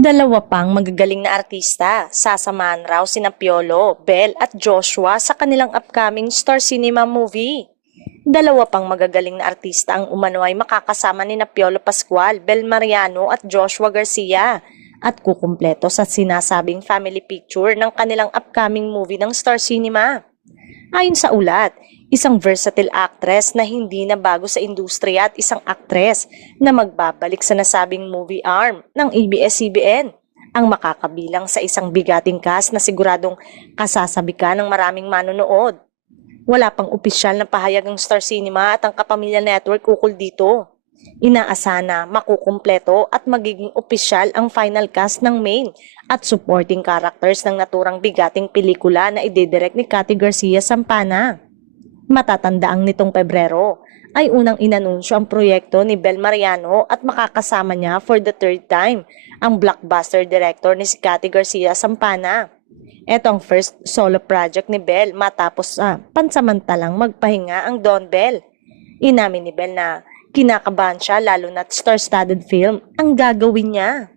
Dalawa pang magagaling na artista, sasamahan raw sina Piolo, Belle at Joshua sa kanilang upcoming Star Cinema movie. Dalawa pang magagaling na artista ang umano ay makakasama ni Piolo Pascual, Bel Mariano at Joshua Garcia at kukumpleto sa sinasabing family picture ng kanilang upcoming movie ng Star Cinema. Ayon sa ulat, isang versatile actress na hindi na bago sa industriya at isang actress na magbabalik sa nasabing movie arm ng ABS-CBN ang makakabilang sa isang bigating cast na siguradong kasasabikan ng maraming manonood. Wala pang opisyal na pahayag ng Star Cinema at ang Kapamilya Network ukol dito. Inaasahan na makukumpleto at magiging opisyal ang final cast ng main at supporting characters ng naturang bigating pelikula na ididirect ni Cathy Garcia Sampana. Matatandaang nitong Pebrero ay unang inanunsyo ang proyekto ni Bel Mariano at makakasama niya for the third time ang blockbuster director ni si Cathy Garcia Sampana. Ito ang first solo project ni Bel matapos pansamantalang magpahinga ang Don Bell. Inamin ni Bel na kinakabahan siya lalo na't star-studded film ang gagawin niya.